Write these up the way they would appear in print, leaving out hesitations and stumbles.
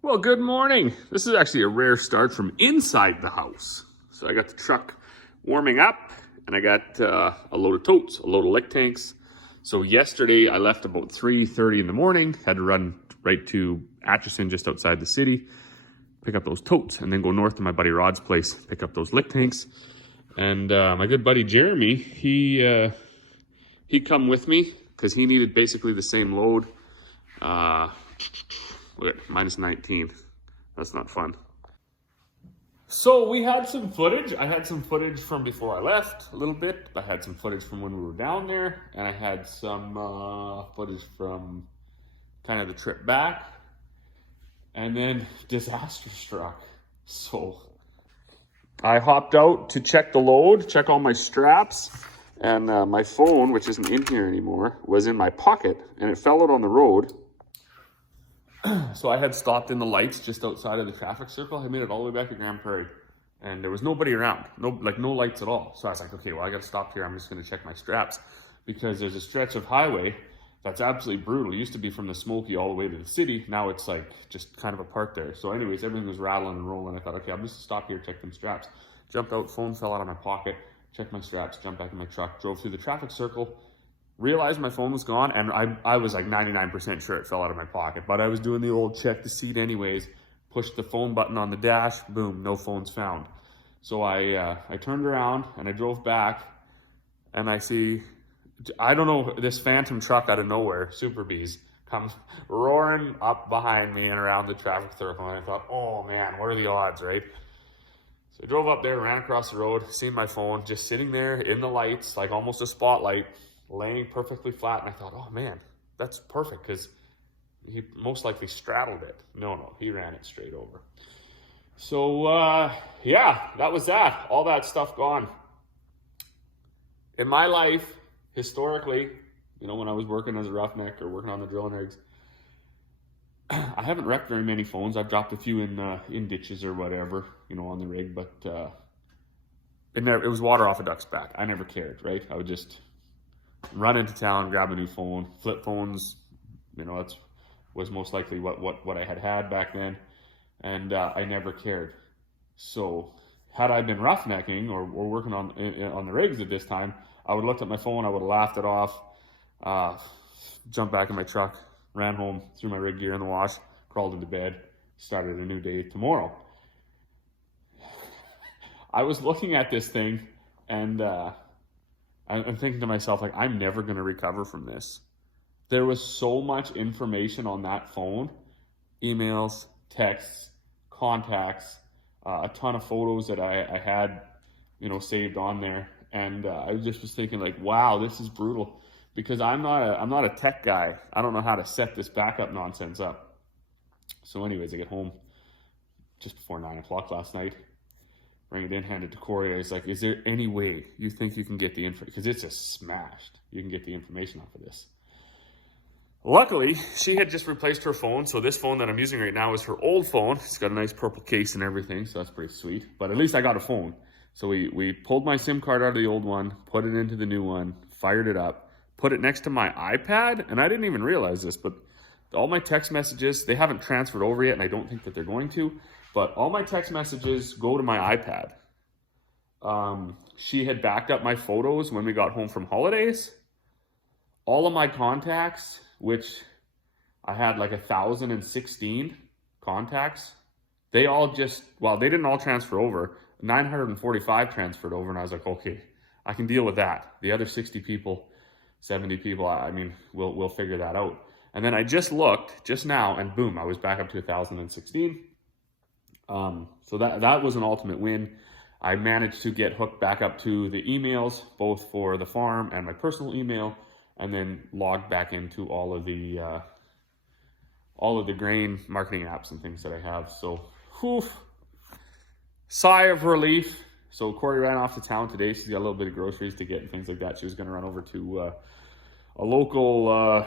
Well, good morning. This is actually a rare start from inside the house. So I got the truck warming up, and I got a load of totes, a load of lick tanks. So yesterday I left about 3:30 in the morning, had to run right to Atchison just outside the city, pick up those totes, and then go north to my buddy Rod's place, pick up those lick tanks. And my good buddy Jeremy, he come with me because he needed basically the same load. Look at -19. That's not fun. So we had some footage. I had some footage from before I left, a little bit. I had some footage from when we were down there, and I had some footage from kind of the trip back. And then disaster struck. So I hopped out to check the load, check all my straps, and my phone, which isn't in here anymore, was in my pocket, and it fell out on the road. So I had stopped in the lights just outside of the traffic circle. I made it all the way back to Grand Prairie, and there was nobody around, no lights at all. So I was like, okay, well, I got to stop here. I'm just going to check my straps because there's a stretch of highway that's absolutely brutal. It used to be from the Smoky all the way to the city. Now it's like just kind of a part there. So anyways, everything was rattling and rolling. I thought, okay, I'm just going to stop here, check them straps. Jumped out, phone fell out of my pocket, checked my straps, jumped back in my truck, drove through the traffic circle, realized my phone was gone, and I was like 99% sure it fell out of my pocket, but I was doing the old check the seat anyways, pushed the phone button on the dash, boom, no phone's found. So I turned around and I drove back, and I see, I don't know, this phantom truck out of nowhere, Super Bees, comes roaring up behind me and around the traffic circle, and I thought, oh man, what are the odds, right? So I drove up there, ran across the road, seen my phone just sitting there in the lights, like almost a spotlight, laying perfectly flat, and I thought, oh man, that's perfect because he most likely straddled it. No, he ran it straight over. So yeah, that was that. All that stuff gone. In my life, historically, when I was working as a roughneck or working on the drilling rigs, I haven't wrecked very many phones. I've dropped a few in ditches or whatever, on the rig, but it was water off a duck's back. I never cared, right? I would just run into town, grab a new phone. Flip phones, that was most likely what I had back then, and I never cared. So had I been roughnecking or working on the rigs at this time, I would have looked at my phone, I would have laughed it off, jumped back in my truck, ran home, threw my rig gear in the wash, crawled into bed, started a new day tomorrow. I was looking at this thing, and I'm thinking to myself, like, I'm never going to recover from this. There was so much information on that phone, emails, texts, contacts, a ton of photos that I had, saved on there. And I just was thinking, like, wow, this is brutal, because I'm not a tech guy. I don't know how to set this backup nonsense up. So anyways, I get home just before 9 o'clock last night. Bring it in, hand it to Corey. I was like, is there any way you think you can get the info? Because it's just smashed. You can get the information off of this. Luckily, she had just replaced her phone. So this phone that I'm using right now is her old phone. It's got a nice purple case and everything. So that's pretty sweet. But at least I got a phone. So we pulled my SIM card out of the old one, put it into the new one, fired it up, put it next to my iPad. And I didn't even realize this, but all my text messages, they haven't transferred over yet. And I don't think that they're going to. But all my text messages go to my iPad. She had backed up my photos when we got home from holidays. All of my contacts, which I had like 1,016 contacts, they all they didn't all transfer over. 945 transferred over, and I was like, okay, I can deal with that. The other 60 people, 70 people, I mean, we'll figure that out. And then I just looked just now, and boom, I was back up to 1,016. So that was an ultimate win. I managed to get hooked back up to the emails, both for the farm and my personal email, and then logged back into all of the grain marketing apps and things that I have. So, sigh of relief. So Corey ran off to town today. She's got a little bit of groceries to get and things like that. She was going to run over to a local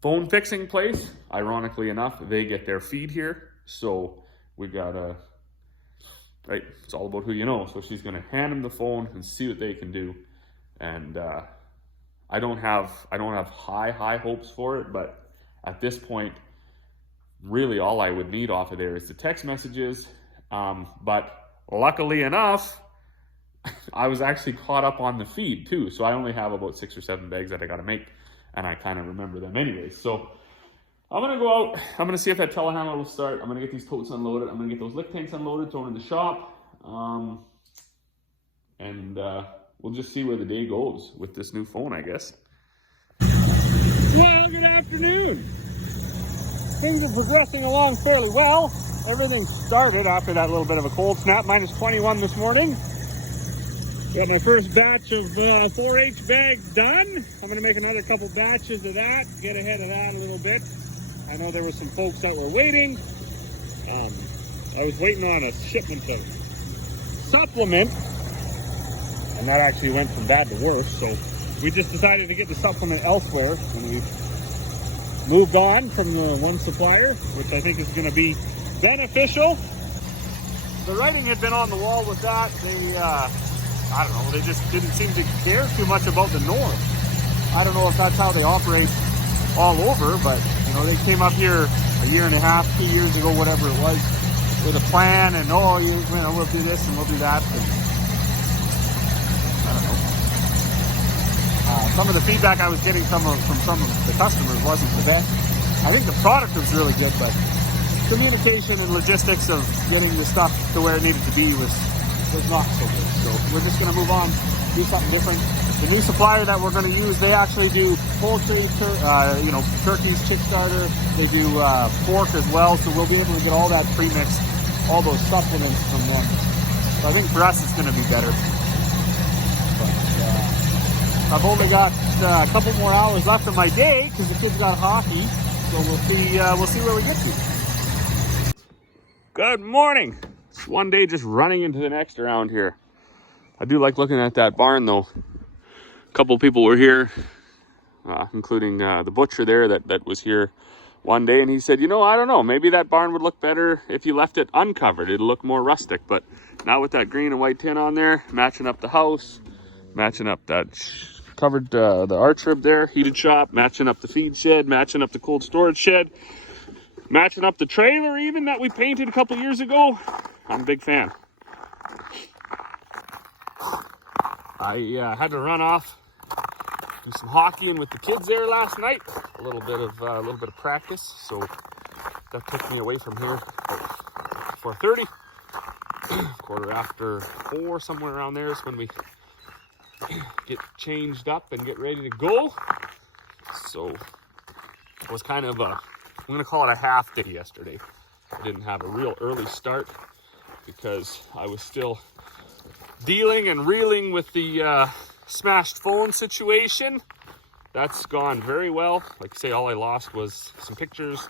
phone fixing place. Ironically enough, they get their feed here. So we got right, it's all about who you know. So she's going to hand them the phone and see what they can do. And I don't have high hopes for it, but at this point, really all I would need off of there is the text messages. But luckily enough, I was actually caught up on the feed too. So I only have about 6 or 7 bags that I got to make, and I kind of remember them anyways. So I'm going to go out. I'm going to see if that telehandler will start. I'm going to get these totes unloaded. I'm going to get those lick tanks unloaded, thrown in the shop. And we'll just see where the day goes with this new phone, I guess. Well, good afternoon. Things are progressing along fairly well. Everything started after that little bit of a cold snap, minus 21 this morning. Got my first batch of 4-H bags done. I'm going to make another couple batches of that, get ahead of that a little bit. I know there were some folks that were waiting. I was waiting on a shipment of supplement, and that actually went from bad to worse. So we just decided to get the supplement elsewhere, and we've moved on from the one supplier, which I think is going to be beneficial. The writing had been on the wall with that. They, I don't know, they just didn't seem to care too much about the norm. I don't know if that's how they operate all over, but you know, they came up here a year and a half, 2 years ago, whatever it was, with a plan, and oh, you know, we'll do this and we'll do that. And I don't know. Some of the feedback I was getting from some of the customers wasn't the best. I think the product was really good, but communication and logistics of getting the stuff to where it needed to be was not so good. So we're just going to move on, do something different. The new supplier that we're going to use, they actually do poultry, you know, turkeys, chick starter. They do pork as well, so we'll be able to get all that pre-mixed, all those supplements from them. So I think for us, it's going to be better. But I've only got a couple more hours left of my day because the kids got hockey. So we'll see where we get to. Good morning. It's one day just running into the next around here. I do like looking at that barn though. A couple of people were here, including the butcher there that was here one day, and he said, you know, I don't know, maybe that barn would look better if you left it uncovered. It'd look more rustic, but now with that green and white tin on there, matching up the house, matching up that covered the arch rib there, heated shop, matching up the feed shed, matching up the cold storage shed, matching up the trailer even that we painted a couple years ago. I'm a big fan. I had to run off, do some hockeying with the kids there last night. A little bit of practice, so that took me away from here at 4:30. Quarter after 4, somewhere around there is when we get changed up and get ready to go. So it was kind of I'm going to call it a half day yesterday. I didn't have a real early start because I was still dealing and reeling with the smashed phone situation. That's gone very well. Like I say, all I lost was some pictures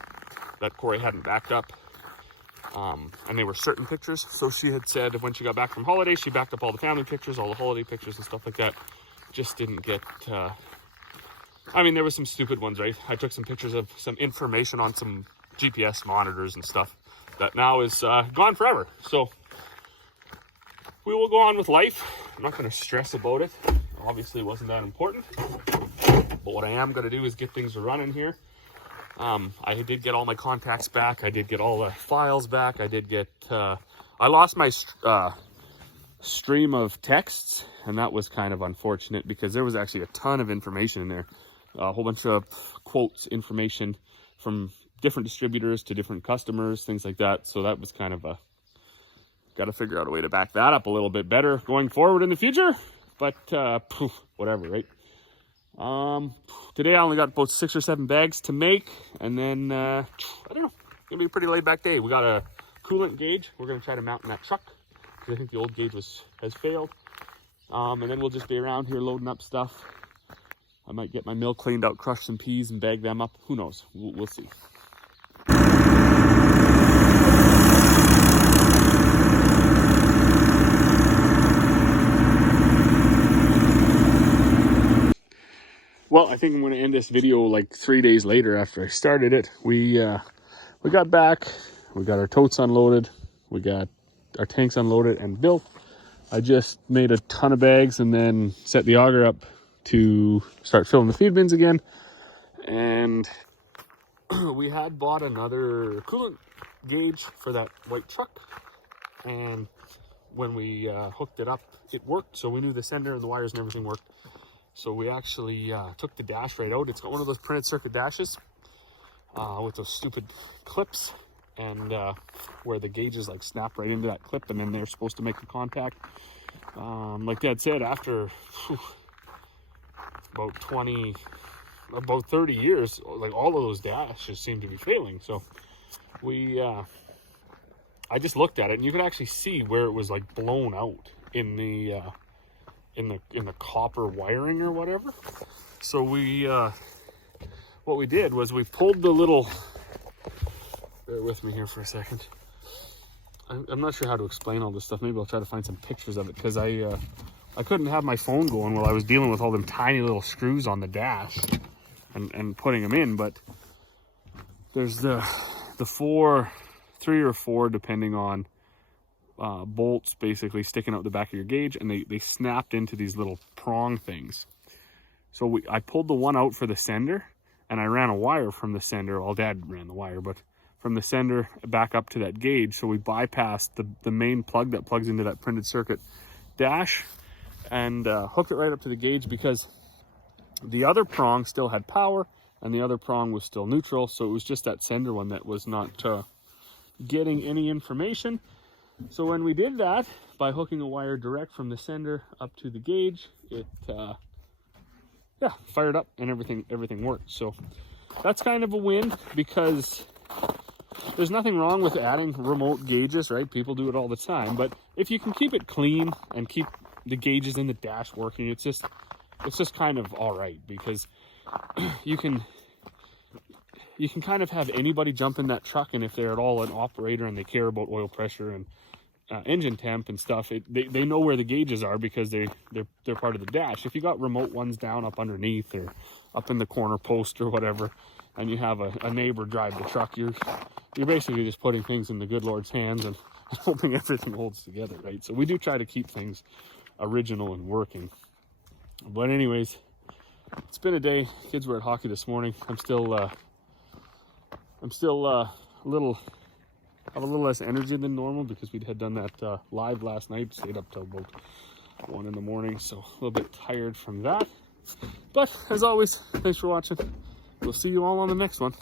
that Corey hadn't backed up. And they were certain pictures. So she had said when she got back from holiday, she backed up all the family pictures, all the holiday pictures and stuff like that. Just didn't get, I mean, there was some stupid ones, right? I took some pictures of some information on some GPS monitors and stuff that now is gone forever. So we will go on with life. I'm not going to stress about it. Obviously, it wasn't that important. But what I am going to do is get things running here. I did get all my contacts back. I did get all the files back. I did get... I lost my stream of texts, and that was kind of unfortunate because there was actually a ton of information in there. A whole bunch of quotes, information from different distributors to different customers, things like that. So that was kind of a... Got to figure out a way to back that up a little bit better going forward in the future. But, whatever, right? Today I only got about 6 or 7 bags to make. And then, I don't know. It's going to be a pretty laid back day. We got a coolant gauge. We're going to try to mount in that truck, because I think the old gauge has failed. And then we'll just be around here loading up stuff. I might get my mill cleaned out, crush some peas and bag them up. Who knows? We'll see. Well, I think I'm going to end this video like 3 days later after I started it. We got back, we got our totes unloaded, we got our tanks unloaded and built. I just made a ton of bags and then set the auger up to start filling the feed bins again. And we had bought another coolant gauge for that white truck, and when we hooked it up, it worked. So we knew the sender and the wires and everything worked. So we actually took the dash right out. It's got one of those printed circuit dashes with those stupid clips, and where the gauges like snap right into that clip, and then they're supposed to make a contact. Like Dad said, after about 30 years, like all of those dashes seem to be failing. So I just looked at it, and you could actually see where it was like blown out in the copper wiring or whatever. So what we did was we pulled the little, bear with me here for a second. I'm not sure how to explain all this stuff. Maybe I'll try to find some pictures of it, because I couldn't have my phone going while I was dealing with all them tiny little screws on the dash and putting them in. But there's the 3 or 4, depending on bolts, basically sticking out the back of your gauge, and they snapped into these little prong things. So I pulled the one out for the sender, and I ran a wire from the sender. Well, Dad ran the wire, but from the sender back up to that gauge. So we bypassed the main plug that plugs into that printed circuit dash, and hooked it right up to the gauge, because the other prong still had power and the other prong was still neutral. So it was just that sender one that was not getting any information. So when we did that, by hooking a wire direct from the sender up to the gauge, it fired up and everything worked. So that's kind of a win, because there's nothing wrong with adding remote gauges, right? People do it all the time. But if you can keep it clean and keep the gauges in the dash working, it's just kind of all right, because you can kind of have anybody jump in that truck, and if they're at all an operator and they care about oil pressure and engine temp and stuff, they know where the gauges are, because they're part of the dash. If you got remote ones down up underneath or up in the corner post or whatever, and you have a neighbor drive the truck, you're basically just putting things in the good Lord's hands and hoping everything holds together, right? So we do try to keep things original and working. But anyways, it's been a day. Kids were at hockey this morning. I'm still a little less energy than normal, because we had done that live last night, stayed up till about 1 in the morning, so a little bit tired from that. But as always, thanks for watching. We'll see you all on the next one.